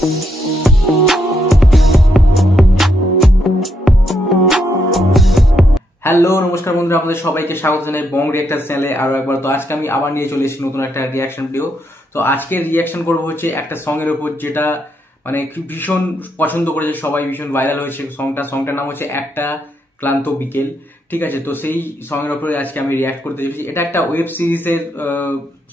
Hello নমস্কার বন্ধুরা, আপনাদের সবাইকে স্বাগত জানাই বং রিঅ্যাক্টর চ্যানেলে আরো একবার। তো আজকে আমি আবার নিয়ে চলে এসেছি নতুন একটা রিঅ্যাকশন ভিডিও। তো আজকে রিঅ্যাকশন করবো হচ্ছে একটা সং এর উপর, যেটা মানে ভীষণ পছন্দ করেছে সবাই, ভীষণ ভাইরাল হয়েছে সংটার নাম হচ্ছে একটা ক্লান্ত বিকেল। ঠিক আছে, তো সেই সং এর উপরে আজকে আমি রিঅ্যাক্ট করতে চলেছি। এটা একটা ওয়েব সিরিজের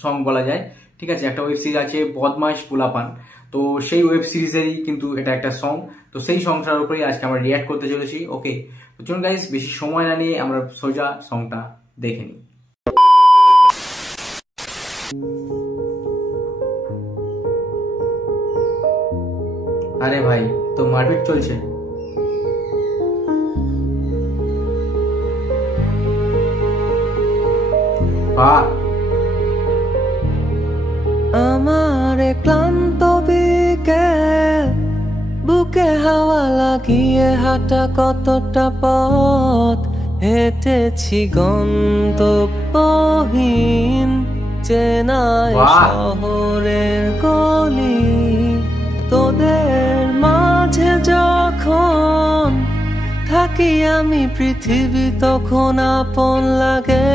সং বলা যায়। ঠিক আছে, একটা ওয়েব সিরিজ আছে বদমাইশ পোলাপান, তো সেই ওয়েব সিরিজেরই কিন্তু এটা একটা সং। তো সেই সংটার উপরেই আজকে আমরা রিঅ্যাক্ট করতে চলেছি। ওকে, তো চলুন গাইস, বেশি সময় না নিয়ে আমরা সোজা সংটা দেখে নিই। আরে ভাই, তো মারপিট চলছে। বাহ, আমার ক্লান্ত বিকেল, বুকে হাওয়া লাগিয়ে হাঁটা কতটা পথ হেঁটেছি গন্তব্যহীন চেনাই শহরের গলি। তোদের মাঝে যখন থাকি আমি পৃথিবী তখন আপন লাগে।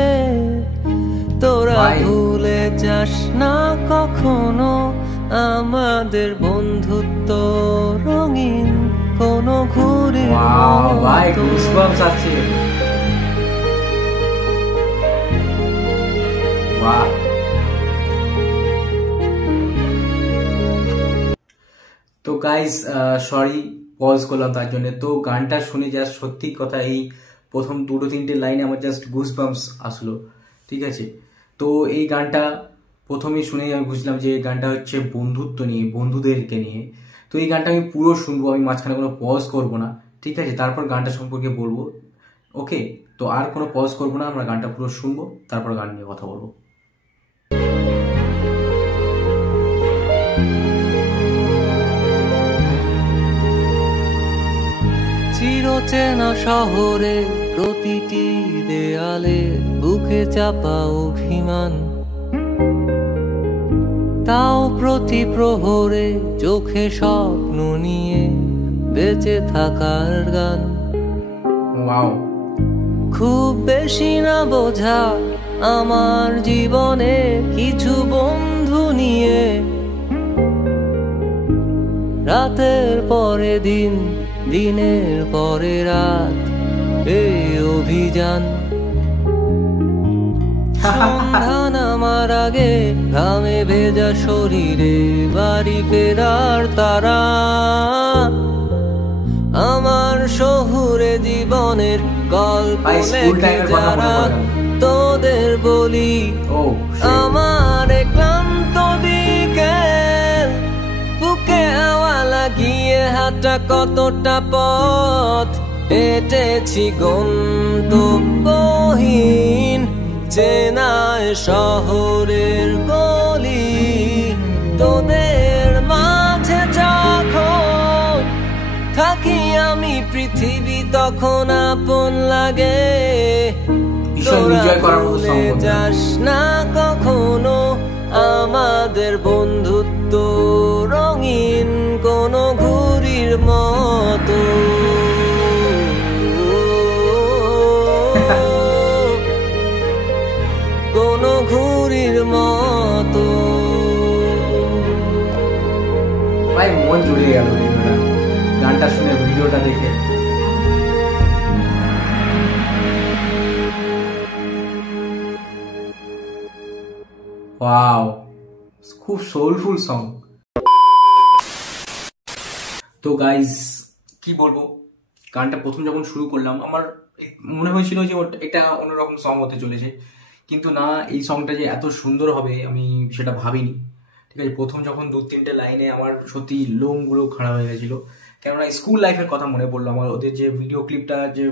তোরা ভুলে যাস না কখনো আমাদের বন্ধুত্ব রঙিন কোনো ঘুরে। তো গাইস সরি পজ করলাম তার জন্য। তো গানটা শুনে জাস্ট সত্যি কথা, এই প্রথম দুটো তিনটে লাইনে আমার জাস্ট গুজবাম্পস আসলো। ঠিক আছে, তো এই গানটা প্রথমেই শুনেই আমি বুঝলাম যে গানটা হচ্ছে বন্ধুত্ব নিয়ে, বন্ধুদেরকে নিয়ে। তো এই গানটা আমি পুরো শুনবো, আমি মাঝখানে কোনো পজ করবো না। ঠিক আছে, তারপর গানটা সম্পর্কে বলবো। ওকে, তো আর কোনো পজ করবো না, আমরা গানটা পুরো শুনবো, তারপর গান নিয়ে কথা বলবো। চিরচেনা শহরে প্রতিটি দেয়ালে বুকে চাপা অভিমান, তাও প্রতি প্রহরে চোখে স্বপ্ন নিয়ে বেঁচে থাকার গান। খুব বেশি না বোঝা আমার জীবনে কিছু বন্ধু নিয়ে, রাতের পরে দিন, দিনের পরে রাত, এই অভিযান। সন্ধ্যা নামার আগে ঘামে ভেজা শরীরে বাড়ি ফেরার তারা, আমার শহুরে জীবনের গল্প লেখে যারা। তোদের বলি আমার ক্লান্ত বিকেল, বুকে হাওয়া লাগিয়ে হাঁটা কতটা পথ হেঁটেছি গন্তব্যহীন চেনায় শহরের গলি। তোদের মাঝে যখন থাকি আমি পৃথিবী তখন আপন লাগে। তোরা ভুলে যাস না কখনো আমাদের বন্ধুত্ব রঙিন কোনো ঘুড়ির মতো। কোনো ঘুড়ির মতো। ভাই মন জুড়ে গেল গানটা শুনে, ভিডিওটা দেখে। ওয়াও, খুব সোলফুল সং। তো গাইজ কি বলবো, গানটা প্রথম যখন শুরু করলাম আমার মনে হয়েছিল যে এটা অন্যরকম সং হতে চলেছে, কিন্তু না, এই সংটা যে এত সুন্দর হবে আমি সেটা ভাবিনি। ঠিক আছে, প্রথম যখন দু তিনটে লাইনে আমার সত্যি লোমগুলো খারাপ হয়ে গেছিলো, কেননা স্কুল লাইফের কথা মনে পড়লো আমার। ওদের যে ভিডিও ক্লিপটা, যে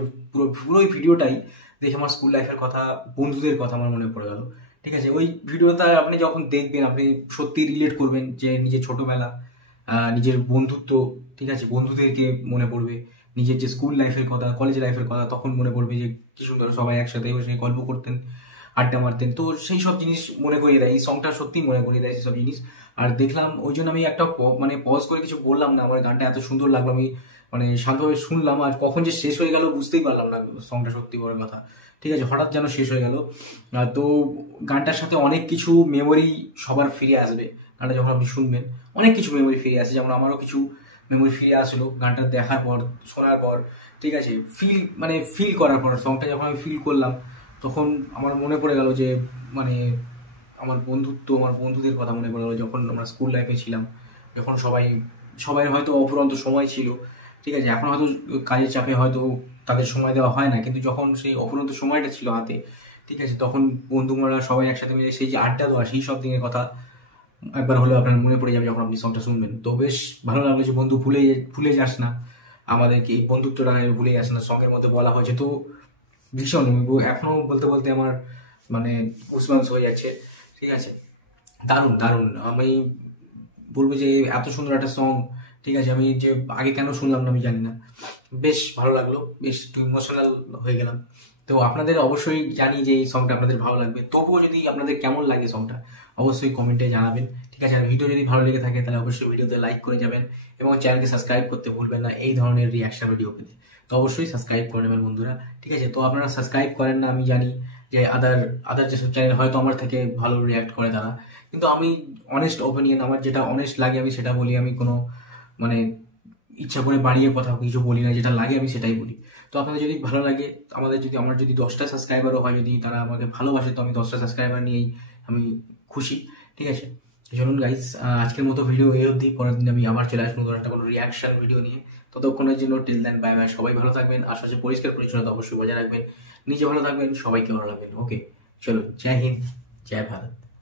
পুরোই ভিডিওটাই দেখে আমার স্কুল লাইফের কথা, বন্ধুদের কথা আমার মনে পড়ে গেল। ঠিক আছে, ওই ভিডিওটা আপনি যখন দেখবেন আপনি সত্যি রিলেট করবেন যে নিজের ছোটবেলা, নিজের বন্ধুত্ব, ঠিক আছে, বন্ধুদেরকে মনে পড়বে, নিজের যে স্কুল লাইফের কথা, কলেজ লাইফের কথা তখন মনে পড়বে যে কি সুন্দর সবাই একসাথে বসে গল্প করতেন, আড্ডা মারতেন। তো সেই সব জিনিস মনে করিয়ে দেয় এই সংটা, সত্যি মনে করিয়ে দেয় সেসব জিনিস। আর দেখলাম, ওই জন্য আমি একটা মানে পজ করে কিছু বললাম না, আমার গানটা এত সুন্দর লাগলো, আমি মানে শান্তভাবে শুনলাম, আর কখন যে শেষ হয়ে গেল বুঝতেই পারলাম না সংটা, সত্যি বড় কথা। ঠিক আছে, হঠাৎ যেন শেষ হয়ে গেল। তো গানটার সাথে অনেক কিছু মেমোরি সবার ফিরে আসবে, গানটা যখন আপনি শুনবেন অনেক কিছু মেমোরি ফিরে আসে, যেমন আমারও কিছু মেমোরি ফিরে আসলো গানটা দেখার পর, শোনার পর। ঠিক আছে, ফিল করার পর, সংটা যখন আমি ফিল করলাম তখন আমার মনে পড়ে গেল যে মানে আমার বন্ধুদের কথা মনে পড়ে গেলো, যখন আমরা স্কুল লাইফে ছিলাম, যখন সবাই হয়তো অফুরন্ত সময় ছিল। ঠিক আছে, এখন হয়তো কাজের চাপে হয়তো তাদের সময় দেওয়া হয় না, কিন্তু যখন সেই অফুরন্ত সময়টা ছিল হাতে, ঠিক আছে, তখন বন্ধুরা সবাই একসাথে মিলে সেই যে আড্ডা দেওয়া, সেই সব দিনের কথা একবার হলেও আপনার মনে পড়ে যাবে যখন আপনি সংটা শুনবেন। তো বেশ ভালো লাগলো যে বন্ধু ভুলে যাস না আমাদেরকে, এই বন্ধুত্বটা ভুলে যাস না, সঙ্গের মধ্যে বলা হয়েছে। তো ভীষণ এখনো বলতে বলতে আমার মানে গুসবাম্পস হয়ে যাচ্ছে। ঠিক আছে, দারুণ দারুণ। আমি বলবো যে এত সুন্দর একটা সং, ঠিক আছে, আমি যে আগে কেন শুনলাম না আমি জানি না, বেশ ভালো লাগলো, বেশ একটু ইমোশনাল হয়ে গেলাম। তো আপনাদের অবশ্যই জানি যে এই সংটা আপনাদের ভালো লাগবে, তবুও যদি আপনাদের কেমন লাগে সংটা অবশ্যই কমেন্টে জানাবেন। ঠিক আছে, আর ভিডিও যদি ভালো লেগে থাকে তাহলে অবশ্যই ভিডিওতে লাইক করে যাবেন এবং চ্যানেলকে সাবস্ক্রাইব করতে ভুলবেন না এই ধরনের রিয়াকশন ভিডিও পেতে। তো অবশ্যই সাবস্ক্রাইব করে নেবেন বন্ধুরা। ঠিক আছে, তো আপনারা সাবস্ক্রাইব করেন না আমি জানি, যে আদার যেসব চ্যানেল হয়তো আমার থেকে ভালো রিয়াক্ট করে তারা, কিন্তু আমি অনেস্ট ওপিনিয়ন, আমার যেটা অনেস্ট লাগে আমি সেটা বলি, আমি কোনো মানে ইচ্ছা করে বাড়িয়ে কথা কিছু বলি না, যেটা লাগে আমি সেটাই বলি। তো আপনাদের যদি ভালো লাগে, আমার যদি 10টা সাবস্ক্রাইবারও হয়, যদি তারা আমাকে ভালোবাসে, তো আমি 10টা সাবস্ক্রাইবার নিয়েই আমি খুশি। ঠিক আছে, চলুন গাইস, আজকের মতো ভিডিও এই অবধি। পরের দিন আমি আবার চলে আসবো নতুন একটা কোনো রিয়াকশন ভিডিও নিয়ে। ততক্ষণের জন্য টিল দেন, বাই বাই। সবাই ভালো থাকবেন, আশেপাশে পরিষ্কার পরিচ্ছন্নতা অবশ্যই বজায় রাখবেন, নিজে ভালো থাকবেন, সবাইকে ভালো রাখবেন। ওকে, চলুন, জয় হিন্দ, জয় ভারত।